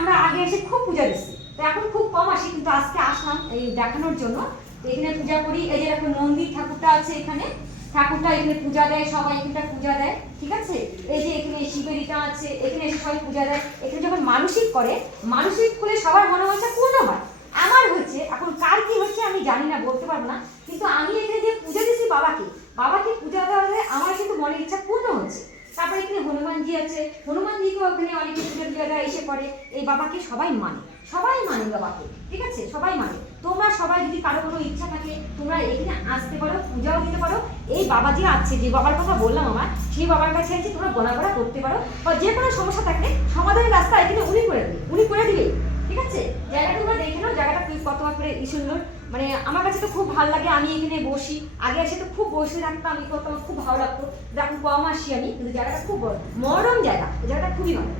আমরা আগে এসে খুব পূজা দিচ্ছি, তো এখন খুব কম আসি, কিন্তু আজকে আসলাম এই দেখানোর জন্য। তো এখানে পূজা করি, এই যে দেখো মন্দির ঠাকুরটা আছে এখানে, ঠাকুরটা এখানে পূজা দেয়, সবাই এখানটা পূজা দেয়, ঠিক আছে। এই যে এখানে শিবেরিটা আছে, এখানে এসে সবাই পূজা দেয়। এখানে যখন মানসিক করে, মানসিক খুলে সবার মনোবাঞ্ছা পূর্ণ হয়। আমার হচ্ছে, এখন কার কি হচ্ছে আমি জানি না, বলতে পারবো না, কিন্তু আমি এখানে যে পুজো দিচ্ছি বাবাকে, বাবাকে পূজা দেওয়ালে আমার কিন্তু মনের ইচ্ছা পূর্ণ হচ্ছে। তারপরে এখানে হনুমানজি আছে, হনুমানজিকেও ওখানে অনেকে পুজো দেওয়া এসে পড়ে। এই বাবাকে সবাই মানে, সবাই মানে বাবাকে, ঠিক আছে, সবাই মানে। তোমরা সবাই যদি কারো কোনো ইচ্ছা থাকে তোমরা এখানে আসতে পারো, পূজাও দিতে পারো। এই বাবা যে আছে, যে বাবার কথা বললাম আমার, সেই বাবার কাছে আছে, তোমরা গোনাগোনা করতে পারো, বা যে কোনো সমস্যা থাকলে সমাধানের রাস্তা এখানে উনি করে দেবে, উনি করে দিবে, ঠিক আছে। জায়গাটা তোমরা দেখে নাও, জায়গাটা কত করে সুন্দর, মানে আমার কাছে তো খুব ভালো লাগে। আমি এখানে বসি, আগে এসে তো খুব বসে থাকতাম, আমি করতাম, খুব ভালো লাগতো। এখন কম আসি আমি, কিন্তু জায়গাটা খুব মনোরম জায়গা, জায়গাটা খুবই ভালো।